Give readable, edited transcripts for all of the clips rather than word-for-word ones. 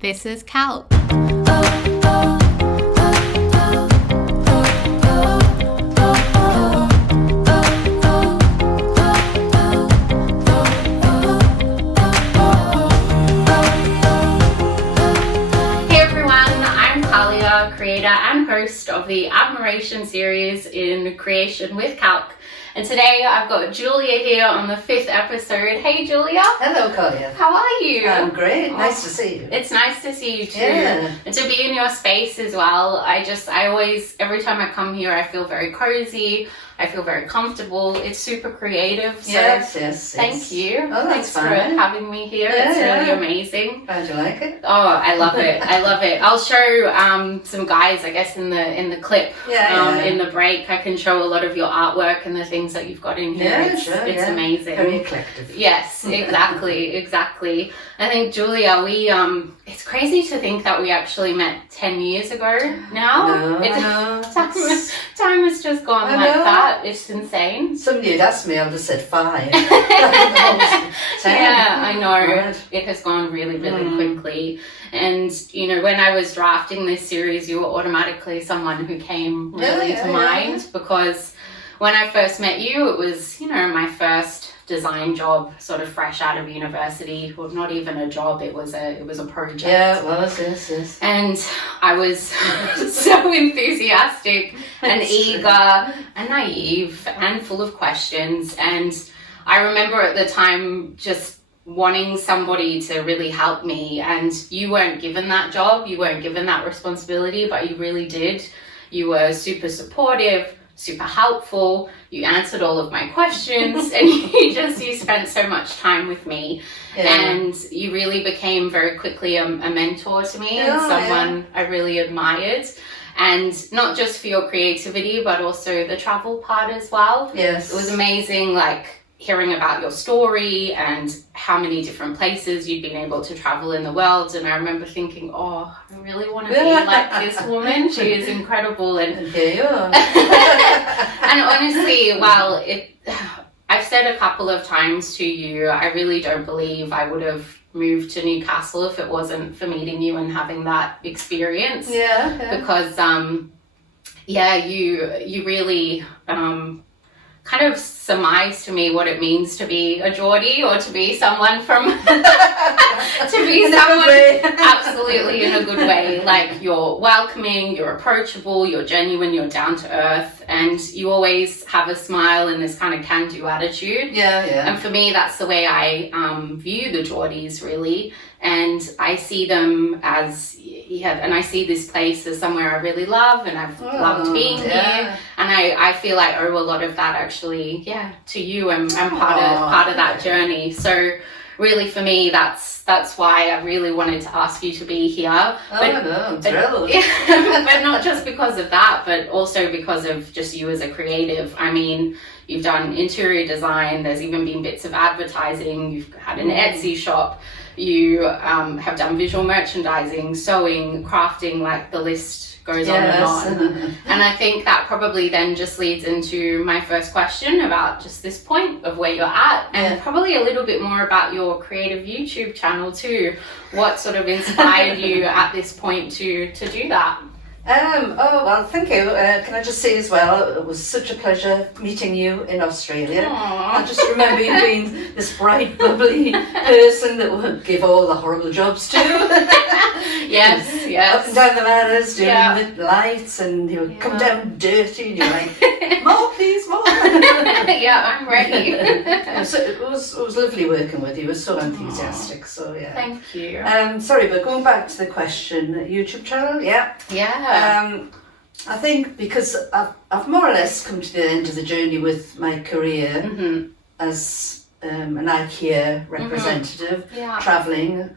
This is Kalc. Creator and host of the Admiration series in Creation with Kalc. And today I've got Julia here on the 5th episode. Hey Julia. Hello Collier. How are you? I'm great. Nice to see you. It's nice to see you too. Yeah. And to be in your space as well. I always, every time I come here, I feel very cozy. I feel very comfortable. It's super creative. So yes. Thank you. Oh, Thanks that's for fine. having me here. It's really amazing. Glad you like it. Oh, I love it. I love it. I'll show some guys, I guess, in the clip. In the break, I can show a lot of your artwork and the things that you've got in here. It's amazing. Very eclectic. Yes, exactly. I think Julia, we it's crazy to think that we actually met 10 years ago now. Time has just gone like that. It's insane. Somebody had asked me, I would have said 5. Yeah, I know. Right. It has gone really quickly. And, you know, when I was drafting this series, you were automatically someone who came really to mind because when I first met you, it was, you know, my first design job, sort of fresh out of university. Well, not even a job, it was a project. Yeah, it was, yes. And I was so enthusiastic and eager and naive and full of questions. And I remember at the time just wanting somebody to really help me, and you weren't given that job, you weren't given that responsibility, but you really did. You were super supportive, super helpful, you answered all of my questions, and you spent so much time with me. And you really became very quickly a mentor to me and someone I really admired. And not just for your creativity, but also the travel part as well. Yes. It was amazing, like, hearing about your story and how many different places you'd been able to travel in the world. And I remember thinking, oh, I really want to be like this woman. She is incredible. And here you are. And honestly, I've said a couple of times to you, I really don't believe I would have moved to Newcastle if it wasn't for meeting you and having that experience. Because you really kind of surmised to me what it means to be a Geordie, or to be someone from absolutely in a good way. Like, you're welcoming, you're approachable, you're genuine, you're down to earth, and you always have a smile and this kind of can-do attitude. And for me, that's the way I view the Geordies, really. And I see them as, and I see this place as somewhere I really love, and I've loved being here. And I feel I owe a lot of that actually, to you and part of that journey. So really for me, that's why I really wanted to ask you to be here. I'm thrilled. But not just because of that, but also because of just you as a creative. I mean, you've done interior design, there's even been bits of advertising, you've had an Etsy shop, you have done visual merchandising, sewing, crafting, like the list goes on and on. And I think that probably then just leads into my first question about just this point of where you're at, and probably a little bit more about your creative YouTube channel too. What sort of inspired you at this point to do that? Well, thank you. Can I just say as well, it was such a pleasure meeting you in Australia. I just remember you being this bright, bubbly person that would give all the horrible jobs to. Yes. Up and down the ladders, doing the lights, and you would come down dirty, and you're like, more please, more. I'm ready. So it was lovely working with you. You were so enthusiastic. So Thank you. Sorry, but going back to the question, YouTube channel, I think because I've more or less come to the end of the journey with my career as an IKEA representative, travelling,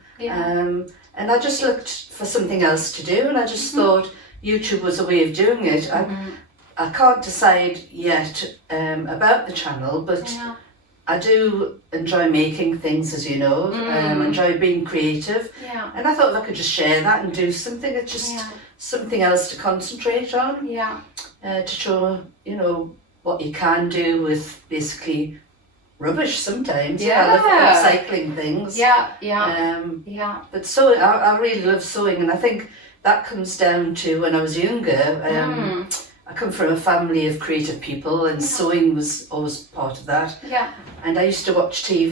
and I just looked for something else to do, and I just thought YouTube was a way of doing it. I can't decide yet about the channel, but I do enjoy making things, as you know, enjoy being creative, and I thought if I could just share that and do something, it's just something else to concentrate on, to show, you know, what you can do with basically rubbish sometimes. Yeah. I love upcycling things. Yeah. But sewing, I really love sewing, and I think that comes down to when I was younger. I come from a family of creative people, and sewing was always part of that. Yeah. And I used to watch TV.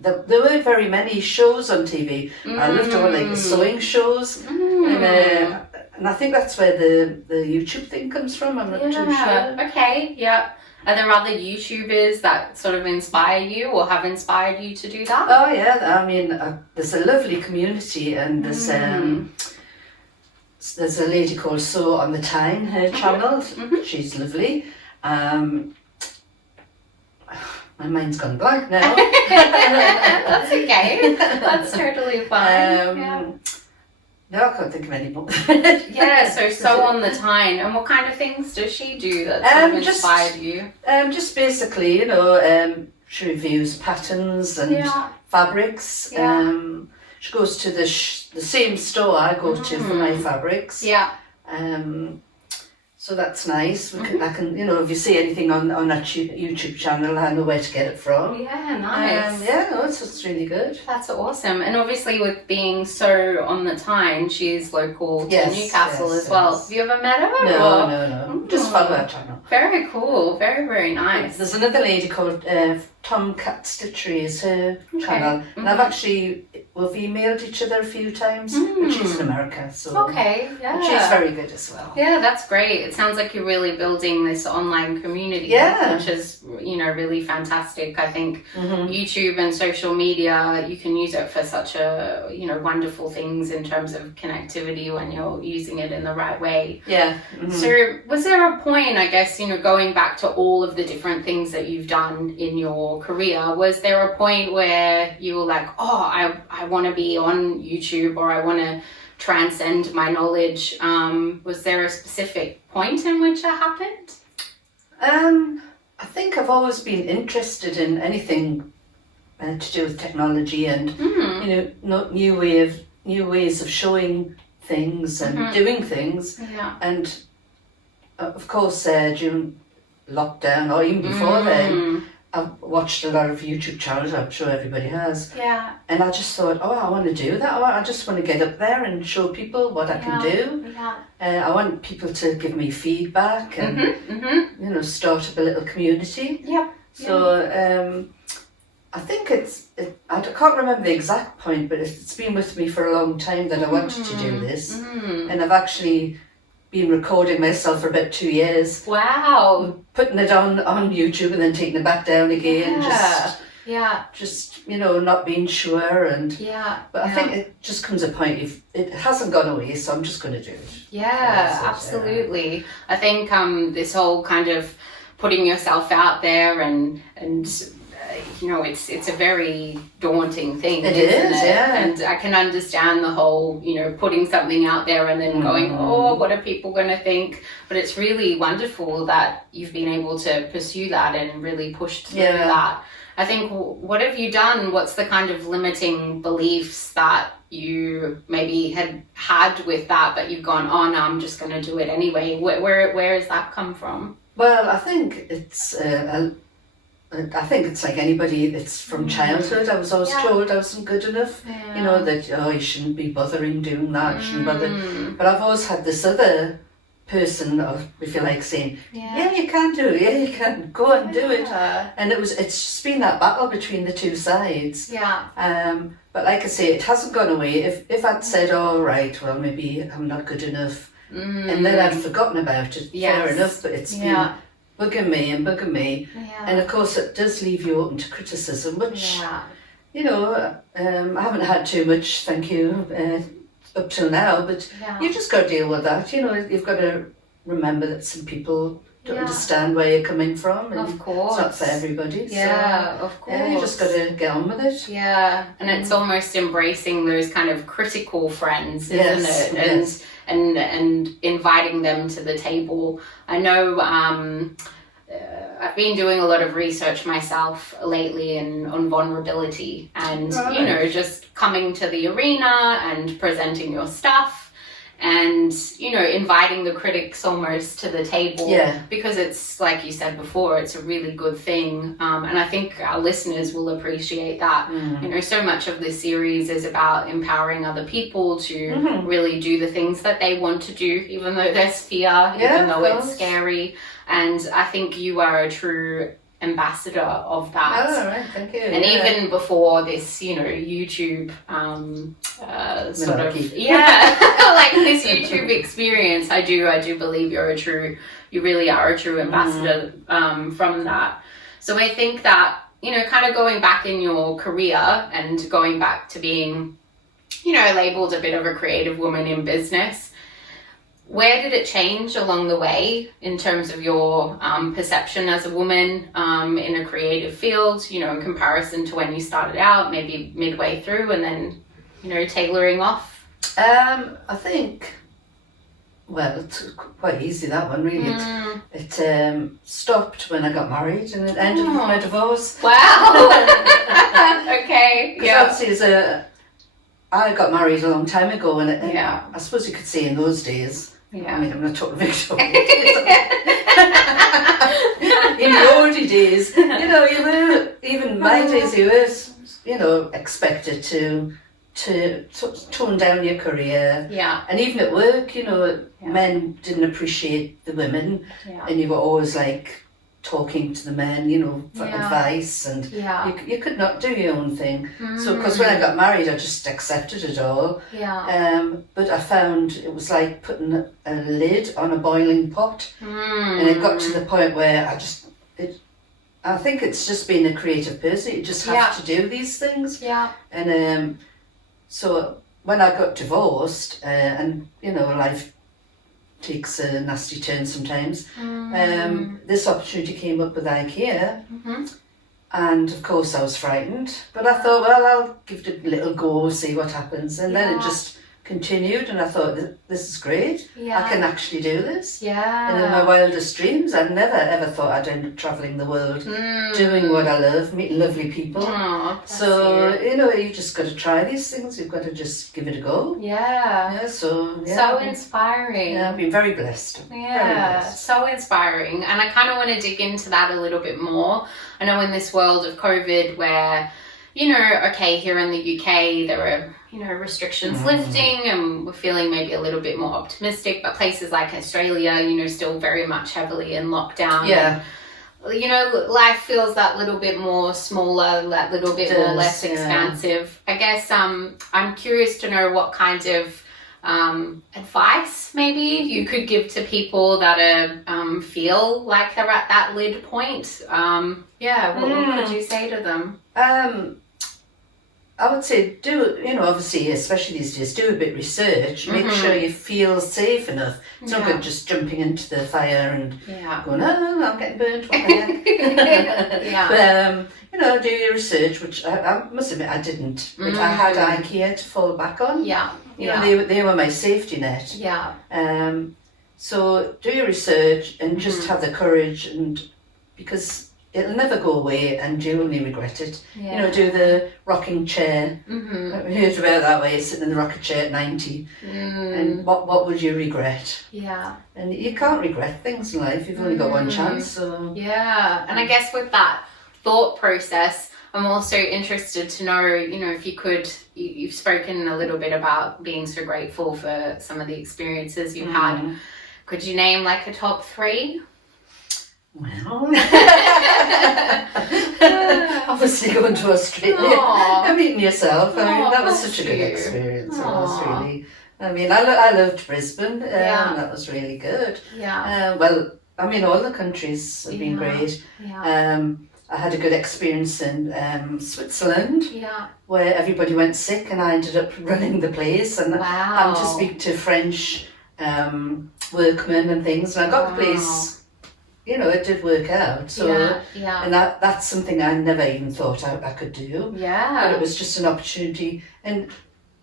There weren't very many shows on TV. I loved all like the sewing shows. And I think that's where the YouTube thing comes from. I'm not too sure. Okay, yeah. Are there other YouTubers that sort of inspire you or have inspired you to do that? Oh yeah, I mean, there's a lovely community, and there's a lady called Sew on the Tyne, her channel. She's lovely. My mind's gone blank now. That's okay. That's totally fine. No, I can't think of any more. So on the Tyne. And what kind of things does she do that sort of inspired you? Just basically, she reviews patterns and fabrics. She goes to the same store I go to for my fabrics. Yeah. So that's nice. I can, if you see anything on that YouTube channel, I know where to get it from. Yeah, nice. It's really good. That's awesome. And obviously with being so on the Tyne, she's local to Newcastle as well. Have you ever met her? No. Just follow her channel. Very cool. Very, very nice. There's another lady called Tom Cat Stitchery is her channel. And we've emailed each other a few times, but she's in America, so she's very good as well. Yeah, that's great. It sounds like you're really building this online community, which is really fantastic. I think YouTube and social media, you can use it for such a wonderful things in terms of connectivity when you're using it in the right way. So was there a point, I guess, going back to all of the different things that you've done in your career, was there a point where you were like, I want to be on YouTube, or I want to transcend my knowledge? Was there a specific point in which that happened? I think I've always been interested in anything to do with technology and new ways of showing things and doing things. And of course during lockdown or even before then, I've watched a lot of YouTube channels. I'm sure everybody has. Yeah. And I just thought, I want to do that. I just want to get up there and show people what I can do. I want people to give me feedback and start up a little community. So I think I can't remember the exact point, but it's been with me for a long time that I wanted to do this. And I've actually been recording myself for about 2 years. Wow. Putting it on YouTube and then taking it back down again. Just not being sure but I think it just comes a point it hasn't gone away, so I'm just going to do it. Absolutely. I think this whole kind of putting yourself out there and it's a very daunting thing. It is, and I can understand the whole, putting something out there and then going, what are people going to think? But it's really wonderful that you've been able to pursue that and really pushed through that. I think, what have you done? What's the kind of limiting beliefs that you maybe had with that, but you've gone, no, I'm just going to do it anyway? Where has that come from? Well, I think it's like anybody. It's from childhood. I was always told I wasn't good enough. That you shouldn't be bothering doing that. You shouldn't bother. But I've always had this other person, or if you like, saying, you can do it. Yeah, you can go and do it. And it's just been that battle between the two sides. But like I say, it hasn't gone away. If I'd said, right, well, maybe I'm not good enough, and then I'd forgotten about it. Fair enough, but it's been bugging me. And of course it does leave you open to criticism, which I haven't had too much, thank you, up till now, but you've just got to deal with that. You've got to remember that some people don't understand where you're coming from, and of course it's not for everybody. Of course. You just got to get on with it. And it's almost embracing those kind of critical friends, isn't it? And inviting them to the table. I know I've been doing a lot of research myself lately on vulnerability and just coming to the arena and presenting your stuff. and, you know, inviting the critics almost to the table. Yeah. Because it's, like you said before, it's a really good thing. And I think our listeners will appreciate that. You know, so much of this series is about empowering other people to really do the things that they want to do, even though there's fear, even though it's scary. And I think you are a true ambassador of that. Oh, right, thank you. And even before this, you know, YouTube sort of, like this YouTube experience, I do believe you really are a true ambassador from that. So I think that, you know, kind of going back in your career and going back to being, you know, labeled a bit of a creative woman in business, where did it change along the way in terms of your perception as a woman in a creative field, you know, in comparison to when you started out, maybe midway through, and then, you know, tailoring off? I think, well, it's quite easy, that one, really. It stopped when I got married, and it ended with my divorce. Wow. Okay. Obviously, I got married a long time ago, and I suppose you could say in those days, I mean, I'm not talking Victorian days. In the older days, you know, you were, even my days, you were, you know, expected to tone down your career. Yeah. And even at work, you know, men didn't appreciate the women. Yeah. And you were always like talking to the men, you know, for advice, and you could not do your own thing. So, because when I got married, I just accepted it all. But I found it was like putting a lid on a boiling pot, and it got to the point where I think it's just being a creative person. You just have to do these things. And so when I got divorced, and you know, life takes a nasty turn sometimes. This opportunity came up with IKEA, and of course I was frightened, but I thought, well, I'll give it a little go, see what happens, and then it just continued, and I thought, this is great. I can actually do this. And in my wildest dreams, I never ever thought I'd end up travelling the world, doing what I love, meeting lovely people. So you know, you just got to try these things. You've got to just give it a go. So inspiring. I've been very blessed. Very blessed. So inspiring. And I kind of want to dig into that a little bit more. I know in this world of COVID, where, you know, okay, here in the UK there are, you know, restrictions lifting, and we're feeling maybe a little bit more optimistic, but places like Australia, you know, still very much heavily in lockdown. And, you know, life feels that little bit more smaller, that little bit more less expansive. I guess I'm curious to know what kind of advice maybe you could give to people that are feel like they're at that lid point. What could you say to them? I would say you know, obviously, especially these days, do a bit of research, make sure you feel safe enough. It's not good just jumping into the fire and going, oh, I'm getting burnt, what the heck? But, you know, do your research, which I must admit I didn't. But I had IKEA to fall back on. You know, they were my safety net. So do your research and just have the courage, and because it'll never go away and you'll only regret it. You know, do the rocking chair. I heard about that way, sitting in the rocking chair at 90. And what would you regret? And you can't regret things in life. You've only got one chance. So and I guess with that thought process, I'm also interested to know, you know, if you could, you've spoken a little bit about being so grateful for some of the experiences you've had. Could you name like a top 3? Well, obviously going to Australia and meeting yourself. I mean, that was such a good experience. It was really. I mean, I loved Brisbane. That was really good. Well, I mean, all the countries have been great. I had a good experience in Switzerland, where everybody went sick, and I ended up running the place and having to speak to French workmen and things. And I got the place. You know, it did work out. So, and that's something I never even thought I could do. But it was just an opportunity. And,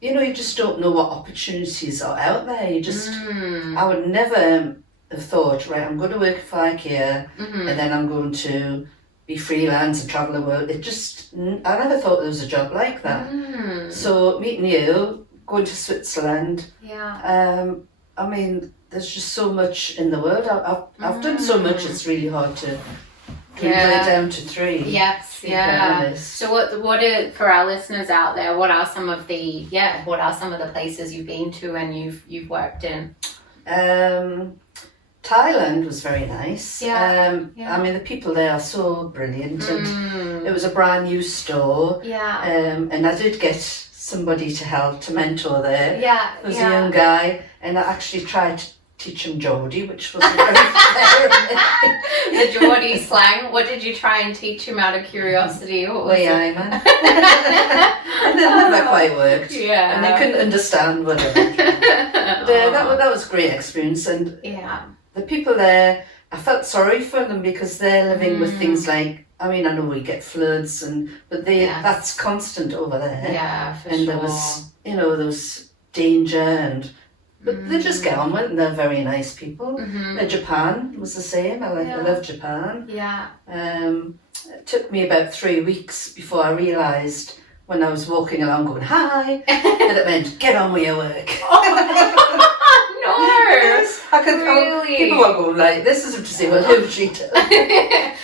you know, you just don't know what opportunities are out there. You just, I would never have thought, right, I'm going to work for IKEA, and then I'm going to be freelance and travel the world. I never thought there was a job like that. So meeting you going to Switzerland. Yeah. I mean, there's just so much in the world. I've done so much, it's really hard to dwindle it down to 3. Yes, yeah. So what are, for our listeners out there, what are some of the places you've been to and you've worked in? Thailand was very nice. Yeah. I mean, the people there are so brilliant, and it was a brand new store. Yeah. And I did get somebody to mentor there. Yeah. There was a young guy, and I actually tried to teach him Geordie, which wasn't very fair. The Geordie slang. What did you try and teach him out of curiosity? What was it? Man. And it never quite worked. Yeah. And they couldn't understand whatever. But that was a great experience, and the people there, I felt sorry for them because they're living with things like, I mean, I know we get floods, but that's constant over there. Yeah, for and sure. There was danger, but they just get on with it, and they're very nice people. Japan was the same. I love Japan. Yeah. It took me about 3 weeks before I realised, when I was walking along going, hi, that it meant, get on with your work. No. I could really? People were going like, this is to say, well, who's she to?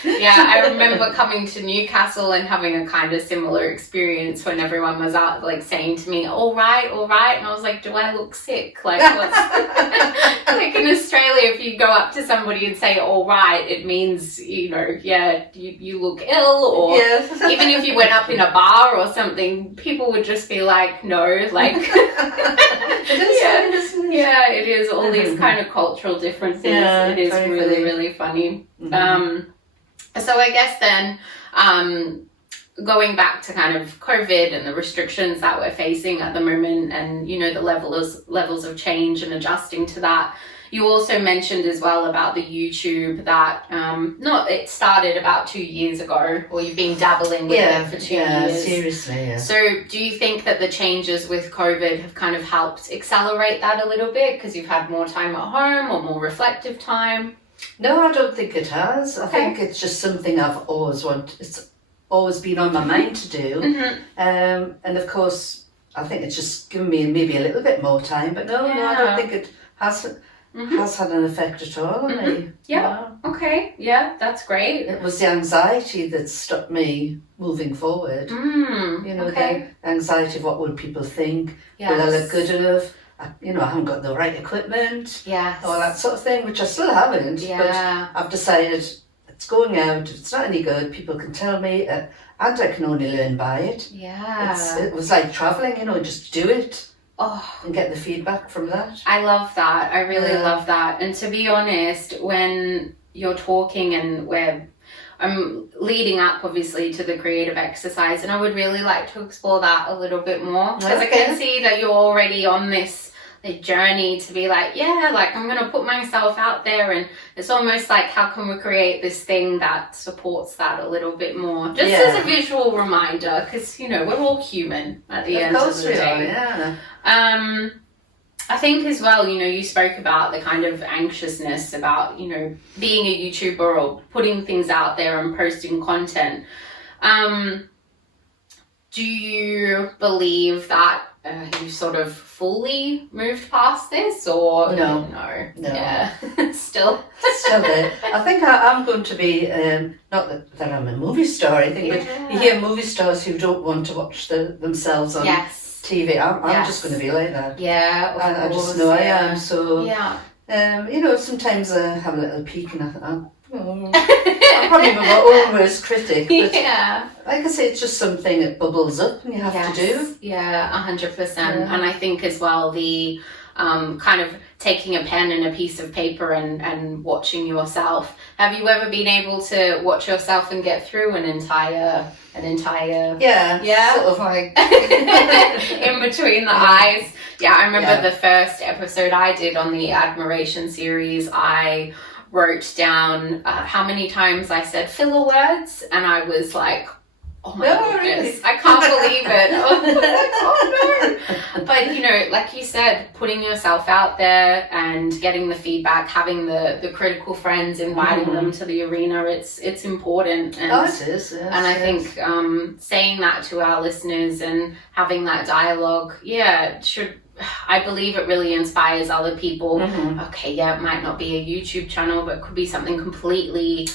Yeah, I remember coming to Newcastle and having a kind of similar experience when everyone was out, like, saying to me, all right, and I was like, do I look sick? Like, what's like in Australia, if you go up to somebody and say all right, it means, you look ill, or even if you went up in a bar or something, people would just be like, no, like yeah, it is all these kind of cultural differences. It is really funny. Really funny. So I guess then, going back to kind of COVID and the restrictions that we're facing at the moment, and the levels of change and adjusting to that, you also mentioned as well about the YouTube that it started about 2 years ago, or you've been dabbling with it for 2 years. Seriously, yeah. So do you think that the changes with COVID have kind of helped accelerate that a little bit because you've had more time at home or more reflective time? No, I don't think it has. I think it's just something I've always wanted. It's always been on my mind to do. And of course, I think it's just given me maybe a little bit more time. But no, I don't think it has had an effect at all on me. Yeah. Okay. Yeah, that's great. It was the anxiety that stopped me moving forward. The anxiety of what will people think? Yes. Will I look good enough? I haven't got the right equipment. Yes. All that sort of thing, which I still haven't. Yeah. But I've decided it's going out. If it's not any good, people can tell me, and I can only learn by it. Yeah. It was like travelling, just do it. Oh, and get the feedback from that. I love that. I really love that. And to be honest, when you're talking and I'm leading up obviously to the creative exercise, and I would really like to explore that a little bit more, because I can see that you're already on this journey to be like, I'm going to put myself out there, and it's almost like, how can we create this thing that supports that a little bit more, just as a visual reminder, because we're all human at the end of the day. I think as well, you spoke about the kind of anxiousness about, being a YouTuber or putting things out there and posting content. Do you believe that you sort of fully moved past this, or no? Yeah, still there. I think I'm going to be not that I'm a movie star, I think, but you hear movie stars who don't want to watch themselves on TV. I'm just going to be like that. Yeah, of I course, just know I am. So sometimes I have a little peek and I'm probably my own worst critic. But like I say, it's just something that bubbles up and you have to do. Yeah, 100%. And I think as well, the kind of taking a pen and a piece of paper and watching yourself. Have you ever been able to watch yourself and get through an entire sort of like in between the eyes? Yeah, I remember the first episode I did on the Admiration series, I wrote down how many times I said filler words, and I was like Oh my goodness, really? I can't believe it. Oh no. But you know, like you said, putting yourself out there and getting the feedback, having the critical friends, inviting them to the arena, it's important. And, it is. Yes, and I think saying that to our listeners and having that dialogue, I believe it really inspires other people. Okay, yeah, it might not be a YouTube channel, but it could be something completely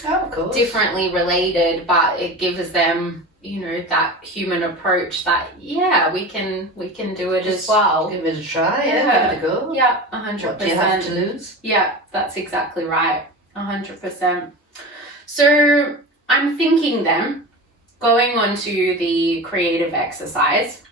differently related, but it gives them, you know, that human approach that, we can do it as well. Give it a try, give it a go. Yeah, 100%. What do you have to lose? Yeah, that's exactly right. 100%. So I'm thinking then, going on to the creative exercise.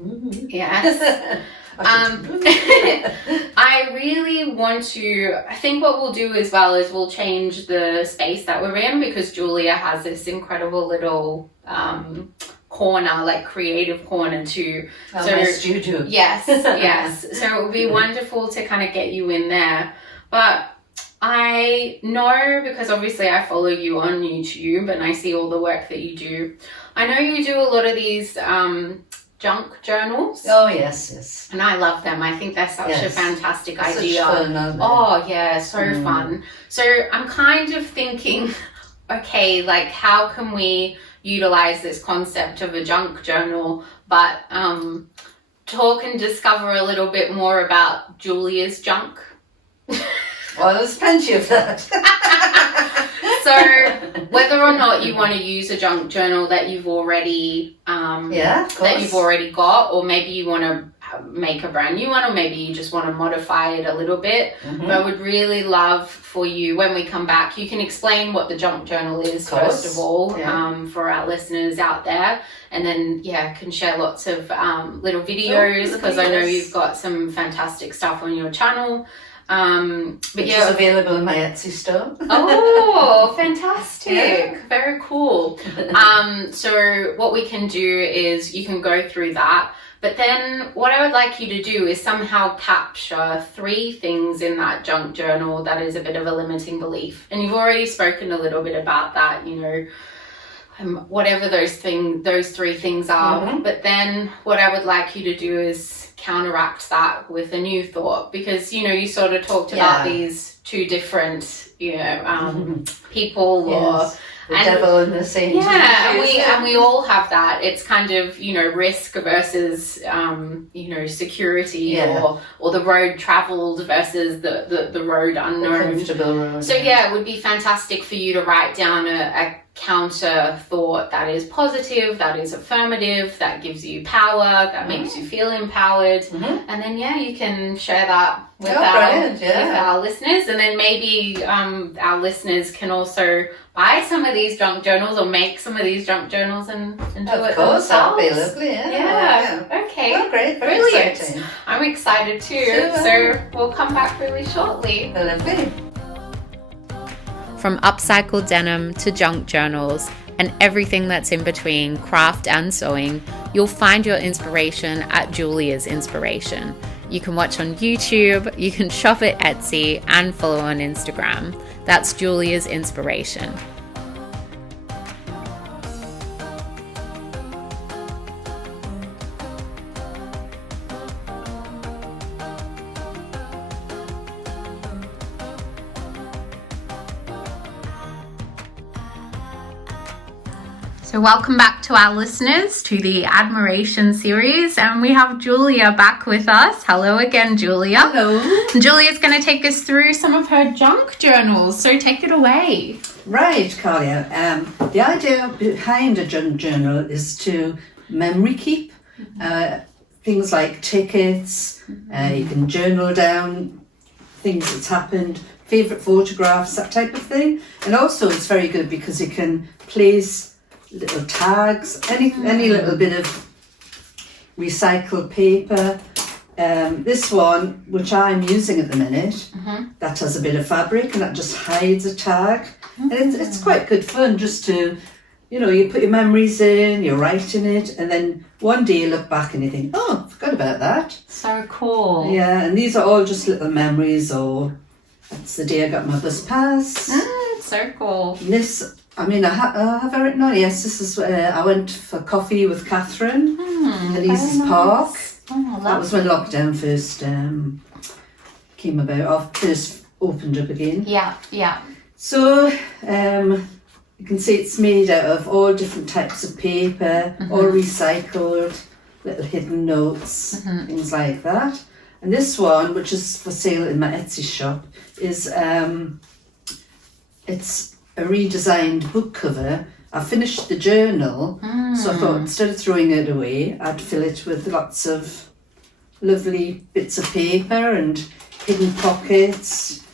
Yes. I really want to, I think what we'll do as well is we'll change the space that we're in, because Julia has this incredible little corner, like creative corner too. My studio. Yes. So it would be wonderful to kind of get you in there. But I know, because obviously I follow you on YouTube and I see all the work that you do. I know you do a lot of these junk journals. Oh, yes. And I love them. I think they're such a fantastic idea. Such fun, aren't they? Oh, yeah, so fun. So I'm kind of thinking, okay, like how can we utilize this concept of a junk journal, but talk and discover a little bit more about Julia's junk? Well, there's plenty of that. So whether or not you want to use a junk journal that you've already got, or maybe you want to make a brand new one, or maybe you just want to modify it a little bit. But I would really love for you, when we come back, you can explain what the junk journal is first of all, for our listeners out there, and then can share lots of little videos, because I know you've got some fantastic stuff on your channel. Which is available in my Etsy store. Oh, fantastic. Very cool. So what we can do is you can go through that, but then what I would like you to do is somehow capture 3 things in that junk journal that is a bit of a limiting belief. And you've already spoken a little bit about that, you know, whatever those 3 things are. But then what I would like you to do is counteract that with a new thought, because you know, you sort of talked about these 2 different, you know, people, or the devil in the same and we all have that. It's kind of, you know, risk versus you know, security, or the road traveled versus the road unknown, the comfortable road. So it would be fantastic for you to write down a counter thought that is positive, that is affirmative, that gives you power, that makes you feel empowered, and then you can share that with our listeners, and then maybe our listeners can also buy some of these junk journals or make some of these junk journals and do it themselves. Of course, that'd be lovely. Okay. Oh, great. Very brilliant. Exciting. I'm excited too. So we'll come back really shortly. Lovely. From upcycled denim to junk journals and everything that's in between, craft and sewing, you'll find your inspiration at Julia's Inspiration. You can watch on YouTube, you can shop at Etsy, and follow on Instagram. That's Julia's Inspiration. So welcome back to our listeners to the Admiration series, and we have Julia back with us. Hello again, Julia. Hello. Julia's going to take us through some of her junk journals, so take it away. Right, Kalia. The idea behind a junk journal is to memory keep things like tickets. You can journal down things that's happened, favourite photographs, that type of thing. And also it's very good because you can place little tags, any little bit of recycled paper. This one, which I'm using at the minute, that has a bit of fabric and that just hides a tag. And it's quite good fun just to, you know, you put your memories in, you're writing it, and then one day you look back and you think, oh, I forgot about that. So cool. Yeah, and these are all just little memories, or that's the day I got my bus pass. So cool. This I mean, have I written on? Yes, this is, I went for coffee with Catherine in Elise's Park. Oh, that was when lockdown first came about, or first opened up again. Yeah. So, you can see it's made out of all different types of paper, all recycled, little hidden notes, things like that. And this one, which is for sale in my Etsy shop, is it's a redesigned book cover. I finished the journal, so I thought instead of throwing it away, I'd fill it with lots of lovely bits of paper and hidden pockets,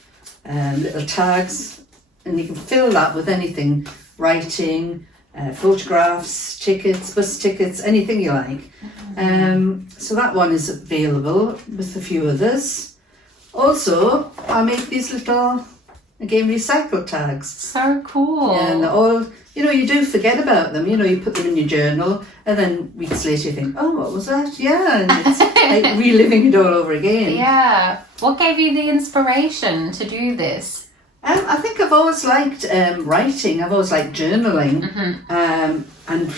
little tags, and you can fill that with anything, writing, photographs, tickets, bus tickets, anything you like. So that one is available with a few others. Also, I make these little, again, recycle tags. So cool. And they're all, you do forget about them. You put them in your journal, and then weeks later you think, oh, what was that? Yeah, and it's like reliving it all over again. Yeah. What gave you the inspiration to do this? I think I've always liked writing. I've always liked journaling. And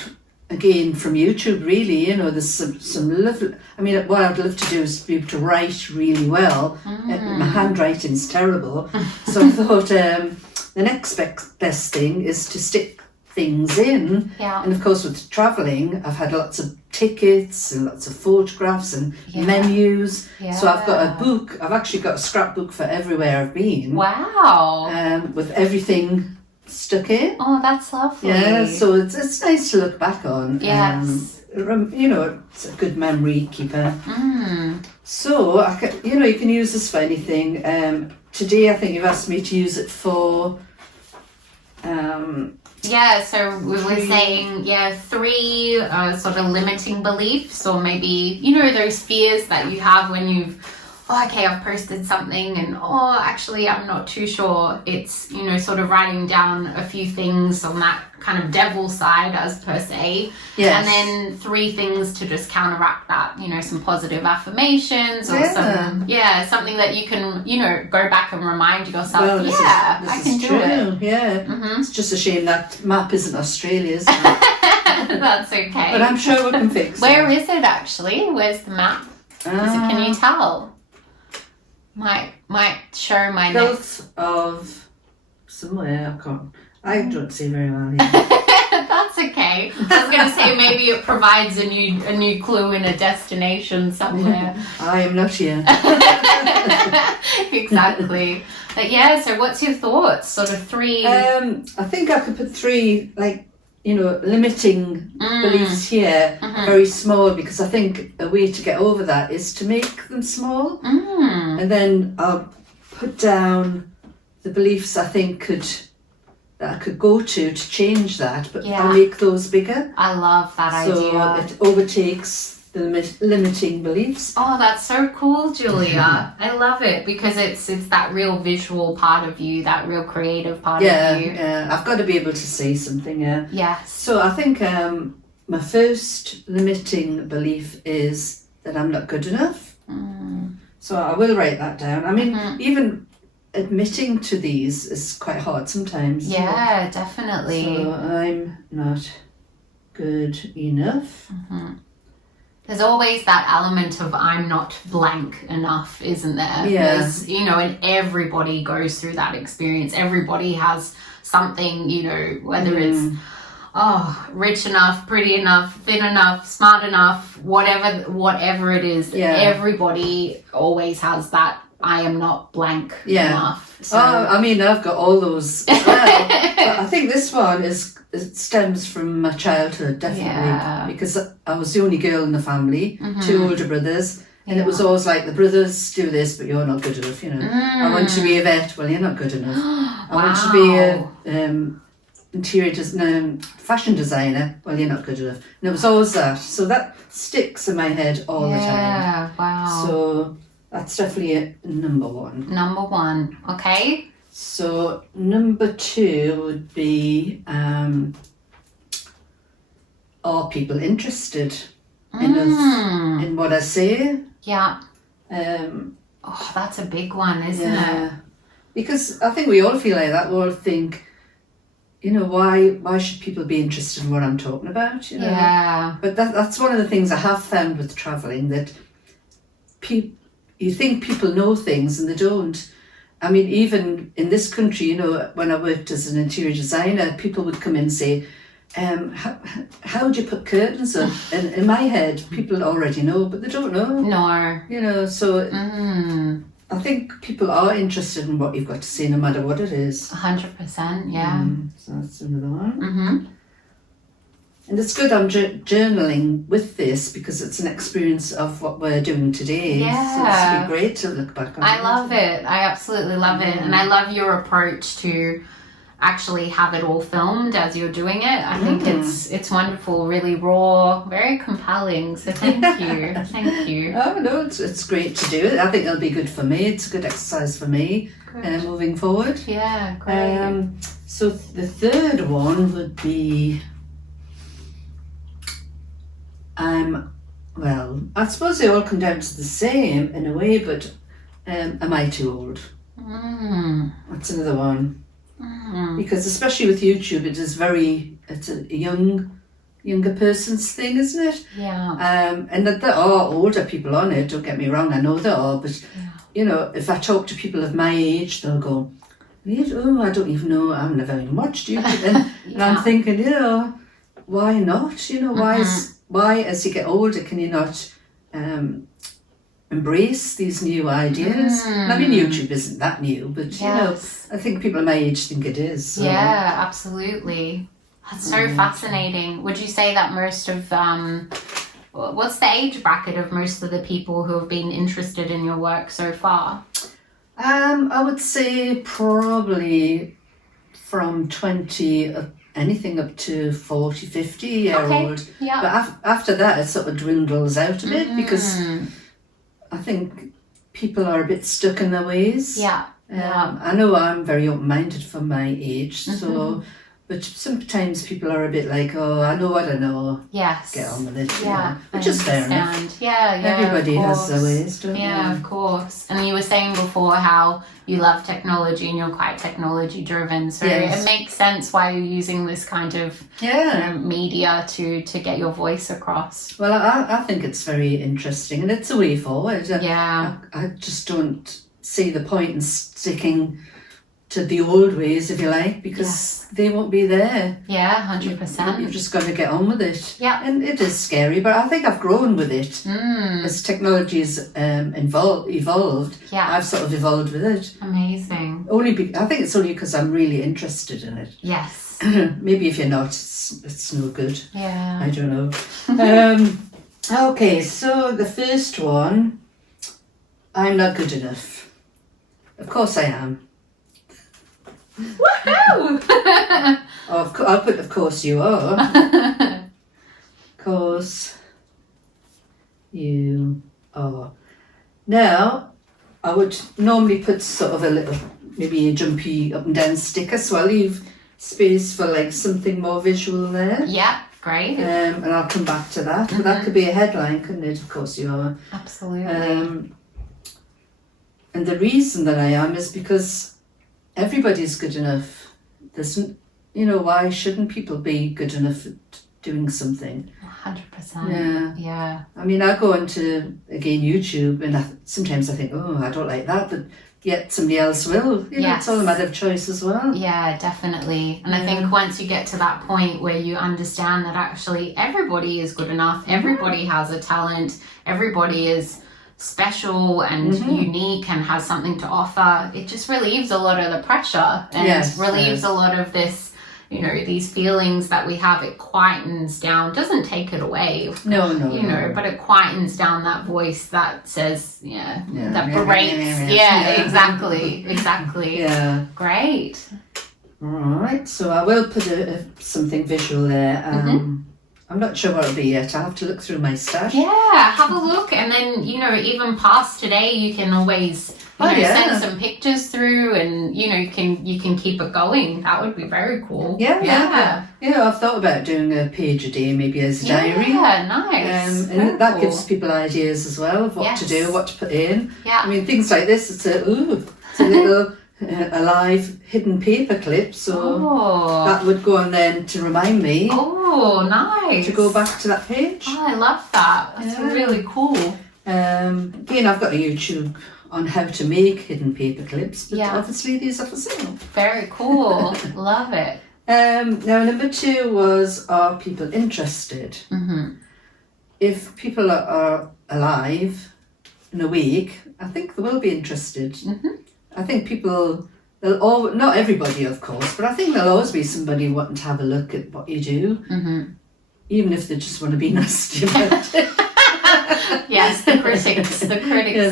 again, from YouTube, really, there's some lovely... I mean, what I'd love to do is be able to write really well. My handwriting's terrible. So I thought the next best thing is to stick things in. Yeah. And of course, with travelling, I've had lots of tickets and lots of photographs and menus. Yeah. So I've got a book. I've actually got a scrapbook for everywhere I've been. Wow. With everything stuck in. Oh, that's lovely. Yeah, so it's nice to look back on. Yes. It's a good memory keeper. So, you can use this for anything. Today, I think you've asked me to use it for... so we were saying, 3 sort of limiting beliefs, or maybe, those fears that you have when you've, I've posted something and, actually I'm not too sure. It's, sort of writing down a few things on that kind of devil side as per se. Yes. And then 3 things to just counteract that, some positive affirmations or something that you can, go back and remind yourself, I can do it. Yeah. It's just a shame that map isn't Australia's. But That's okay. I'm sure we can fix it. Where is it actually? Where's the map? Can you tell? Might show my Kalc of somewhere. I don't see very well. That's okay. I was going to say maybe it provides a new clue in a destination somewhere. I am not here. Exactly. But so what's your thoughts? Sort of 3... I think I could put 3, limiting beliefs here, very small, because I think a way to get over that is to make them small. And then I'll put down the beliefs I think that I could go to change that, but I'll make those bigger. I love that idea. So it overtakes the limiting beliefs. Oh, that's so cool, Julia. I love it because it's that real visual part of you, that real creative part of you. Yeah, I've got to be able to say something, Yes. So I think my first limiting belief is that I'm not good enough. So I will write that down. I mean, even admitting to these is quite hard sometimes. Yeah, definitely. So I'm not good enough. There's always that element of I'm not blank enough, isn't there? Yeah. There's, and everybody goes through that experience. Everybody has something, whether it's rich enough, pretty enough, thin enough, smart enough, whatever it is. Everybody always has that I am not blank enough. So. I mean, I've got all those as well. But I think this one it stems from my childhood, definitely, because I was the only girl in the family, 2 older brothers, and it was always like the brothers do this, but you're not good enough. I want to be a vet. Well, you're not good enough. I want to be a fashion designer. Well, you're not good enough. And it was always that. So that sticks in my head all the time. Yeah, wow. So that's definitely number 1. Number 1, okay. So number 2 would be, are people interested in us, in what I say? Yeah. That's a big one, isn't it? Because I think we all feel like that. We all think, why should people be interested in what I'm talking about? Yeah. But that's one of the things I have found with traveling, that you think people know things and they don't. I mean, even in this country, when I worked as an interior designer, people would come in and say, how do you put curtains up? And in my head, people already know, but they don't know. No. So I think people are interested in what you've got to say, no matter what it is. 100%, yeah. So that's another one. Mm-hmm. And it's good I'm journaling with this, because it's an experience of what we're doing today. Yeah. So it's great to look back on. I love it. I absolutely love it. And I love your approach to actually have it all filmed as you're doing it. I think it's wonderful, really raw, very compelling. So thank you. Thank you. Oh no, it's great to do it. I think it'll be good for me. It's a good exercise for me moving forward. Yeah, great. So the third one would be, well, I suppose they all come down to the same in a way, but am I too old? That's another one. Because especially with YouTube, it's a younger person's thing, isn't it? Yeah. And that there are older people on it, don't get me wrong, I know there are, but if I talk to people of my age, they'll go, oh, I don't even know, I've never even watched YouTube. And I'm thinking, why not? Why as you get older can you not embrace these new ideas? I mean, YouTube isn't that new, but I think people my age think it is. So. Yeah, absolutely. That's so fascinating. Would you say that most of what's the age bracket of most of the people who have been interested in your work so far? I would say probably from 20 anything up to 40, 50 year old. Yeah. But after that, it sort of dwindles out a bit, because I think people are a bit stuck in their ways. Yeah. I know I'm very open-minded for my age, so, but sometimes people are a bit like, oh, I know what I know. Yes. Get on with it. Yeah. Which is fair enough. Yeah, Everybody has their ways, don't they? Yeah, of course. And you were saying before how you love technology and you're quite technology driven, so it makes sense why you're using this kind of media to get your voice across. Well, I think it's very interesting, and it's a way forward. Yeah. I just don't see the point in sticking to the old ways, if you like, because they won't be there. Yeah, 100%. You've just got to get on with it. Yeah. And it is scary, but I think I've grown with it. As technology's evolved, I've sort of evolved with it. Amazing. I think it's only because I'm really interested in it. Yes. Maybe if you're not, it's no good. Yeah. I don't know. Okay, so the first one, I'm not good enough. Of course I am. Woohoo! I'll put, of course you are. Of course you are. Now, I would normally put sort of a little, maybe a jumpy up and down sticker, so I'll leave space for like something more visual there. Yeah, great. And I'll come back to that. But that could be a headline, couldn't it? Of course you are. Absolutely. And the reason that I am is because everybody's good enough. There's, why shouldn't people be good enough at doing something? 100%. Yeah. I mean, I go onto, again, YouTube, and sometimes I think, oh, I don't like that, but yet somebody else will. It's all a matter of choice as well. Yeah, definitely. And I think once you get to that point where you understand that actually everybody is good enough, everybody has a talent, everybody is special and unique and has something to offer, it just relieves a lot of the pressure and relieves a lot of this, these feelings that we have. It quietens down, doesn't take it away. No. But it quietens down that voice that says, that berates. Exactly. Yeah. Great. All right, so I will put something visual there. I'm not sure what it'll be yet. I'll have to look through my stash. Yeah, have a look, and then even past today, you can always send some pictures through, and you can keep it going. That would be very cool. Yeah. I've thought about doing a page a day, maybe as a diary. Yeah, nice. And that gives people ideas as well of what to do, what to put in. Yeah. I mean, things like this. It's a little alive hidden paper clip, so that would go on then to remind me. Oh, nice. To go back to that page. Oh, I love that. That's really cool. Again, I've got a YouTube on how to make hidden paper clips, but obviously these are for sale. Very cool. Love it. Now, number 2 was, are people interested? If people are alive and awake, I think they will be interested. I think people, not everybody of course, but I think there'll always be somebody wanting to have a look at what you do, even if they just want to be nasty about it. Yes, the critics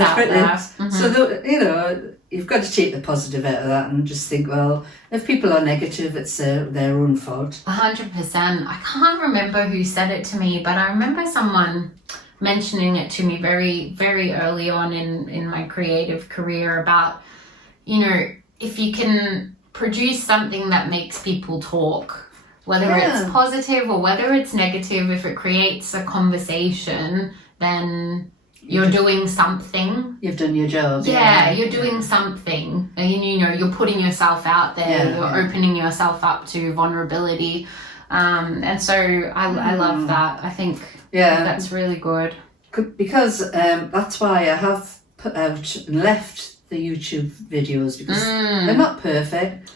out there. So, you've got to take the positive out of that and just think, well, if people are negative, it's their own fault. 100%. I can't remember who said it to me, but I remember someone mentioning it to me very, very early on in my creative career about, if you can produce something that makes people talk, whether it's positive or whether it's negative, if it creates a conversation, then you're doing something. You've done your job. Yeah, you're doing something. And, you're putting yourself out there. You're opening yourself up to vulnerability. And so I love that. I think that's really good. Because that's why I have put out and left the YouTube videos, because they're not perfect,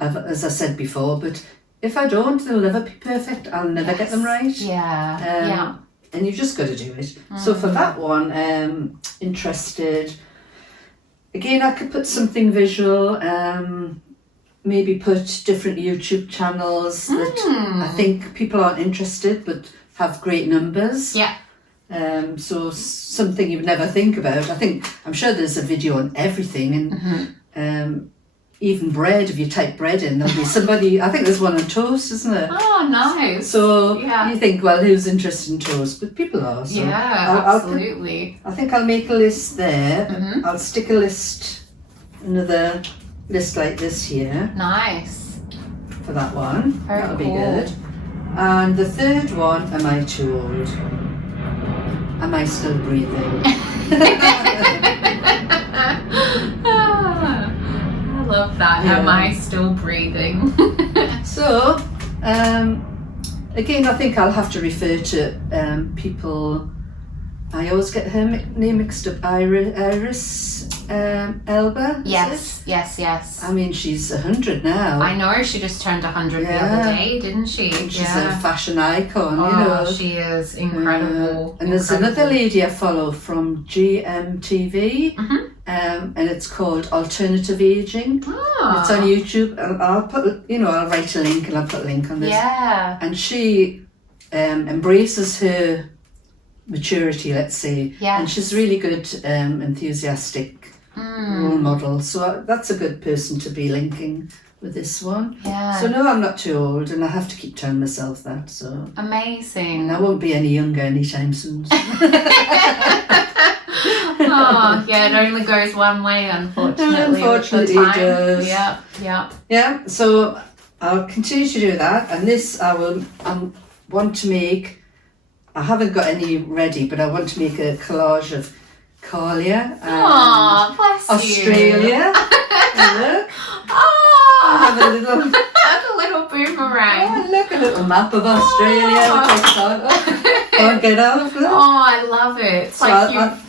as I said before, but if I don't, they'll never be perfect. I'll never get them right. Yeah. And you've just got to do it. So for that one, interested, again, I could put something visual, maybe put different YouTube channels that I think people aren't interested but have great numbers. Yeah. So something you would never think about. I'm sure there's a video on everything, and even bread, if you type bread in, there'll be somebody, I think there's one on toast, isn't there? Oh, nice. So you think, well, who's interested in toast? But people are. So absolutely. I think I'll make a list there. I'll stick another list like this here. Nice. For that one. Very That'll cool. be good. And the third one, am I too old? Am I still breathing? I love that. Am I still breathing? So, again, I think I'll have to refer to people. I always get her name mixed up. Iris Elba. Yes. I mean, she's 100 now. I know, she just turned 100 the other day, didn't she? And she's a fashion icon, she is incredible. And there's another lady I follow from GMTV, and it's called Alternative Aging. It's on YouTube. I'll put, I'll write a link and I'll put a link on this. Yeah. And she embraces her maturity, let's say. Yeah. And she's really good, enthusiastic role model. So that's a good person to be linking with this one. Yeah. So no, I'm not too old, and I have to keep telling myself that. So amazing. And I won't be any younger anytime soon. It only goes one way, unfortunately. Unfortunately, it does. Yeah. So I'll continue to do that, and this I want to make. I haven't got any ready, but I want to make a collage of Kalc and bless Australia. Look. I have a little boomerang. Oh, look, a little map of Australia. Can't get out of it. Oh, I love it. It's so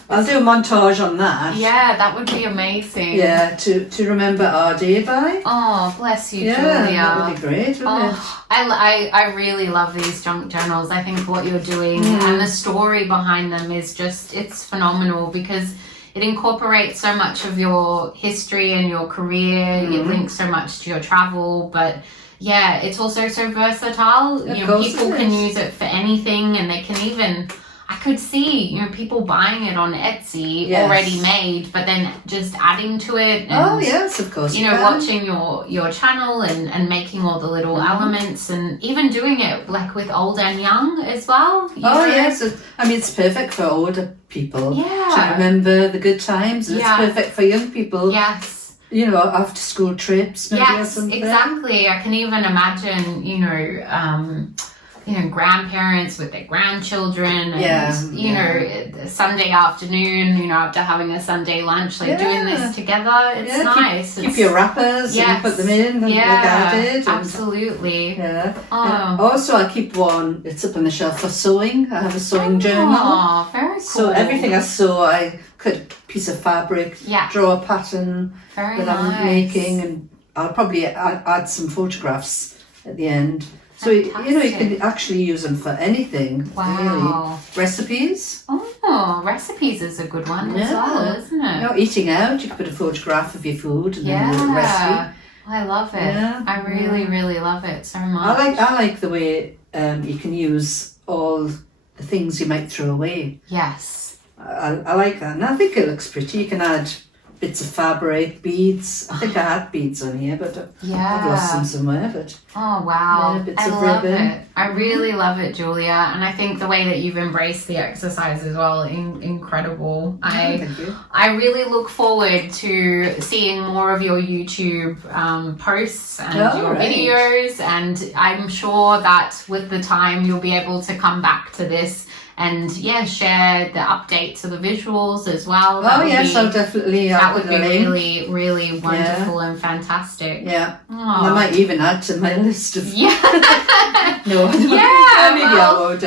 I'll do a montage on that. Yeah, that would be amazing. Yeah, to remember our day by. Oh, bless you, Julia. That would be great, wouldn't it? I really love these junk journals. I think what you're doing and the story behind them is just, it's phenomenal, because it incorporates so much of your history and your career. It links so much to your travel, but yeah, it's also so versatile. People can use it for anything, and they can even, I could see, people buying it on Etsy already made, but then just adding to it. And, yes, of course. Watching your channel and making all the little elements, and even doing it like with old and young as well. Yes. I mean, it's perfect for older people. Yeah. To remember the good times. And it's perfect for young people. Yes. After school trips, maybe or something. Exactly. I can even imagine, grandparents with their grandchildren, and you know, Sunday afternoon, after having a Sunday lunch, doing this together, it's nice. Keep your wrappers and put them in, like I did. Absolutely. And also, I keep one. It's up on the shelf for sewing. I have a sewing journal. Oh, very cool. So everything I sew, I cut a piece of fabric, draw a pattern that I'm making, and I'll probably add some photographs at the end. So, you can actually use them for anything, really. Recipes. Oh, recipes is a good one as well, isn't it? Eating out, you can put a photograph of your food and then a recipe. I love it. I really, really love it so much. I like the way you can use all the things you might throw away. Yes. I like that. And I think it looks pretty. You can add bits of fabric, beads. I think I had beads on here, but I've lost them somewhere. But oh wow, bits of love ribbon. It. I really love it, Julia, and I think the way that you've embraced the exercise as well, incredible. Thank you. I really look forward to seeing more of your YouTube posts and your videos, and I'm sure that with the time you'll be able to come back to this and share the updates of the visuals as well. I'll definitely. That would be really, really wonderful and fantastic. Yeah. And I might even add to my list of. Yeah. No. Maybe I won't.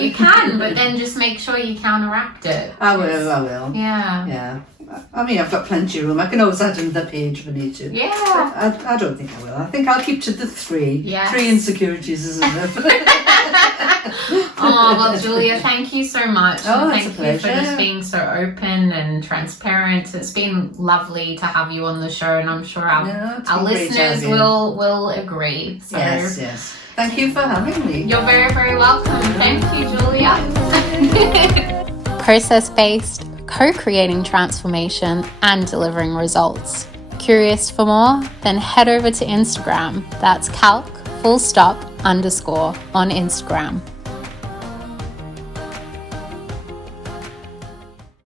You can, but then just make sure you counteract it. I will. Yeah. Yeah. I mean, I've got plenty of room. I can always add another page if I need to. Yeah. I don't think I will. I think I'll keep to the 3. Yes. 3 insecurities, isn't it? Oh, well, Julia, thank you so much. Thank you for just being so open and transparent. It's been lovely to have you on the show, and I'm sure our listeners will agree. So. Yes. Thank you for having me. You're very, very welcome. Thank you, Julia. Process-based, co-creating transformation and delivering results. Curious for more? Then head over to Instagram. That's Kalc __ on Instagram.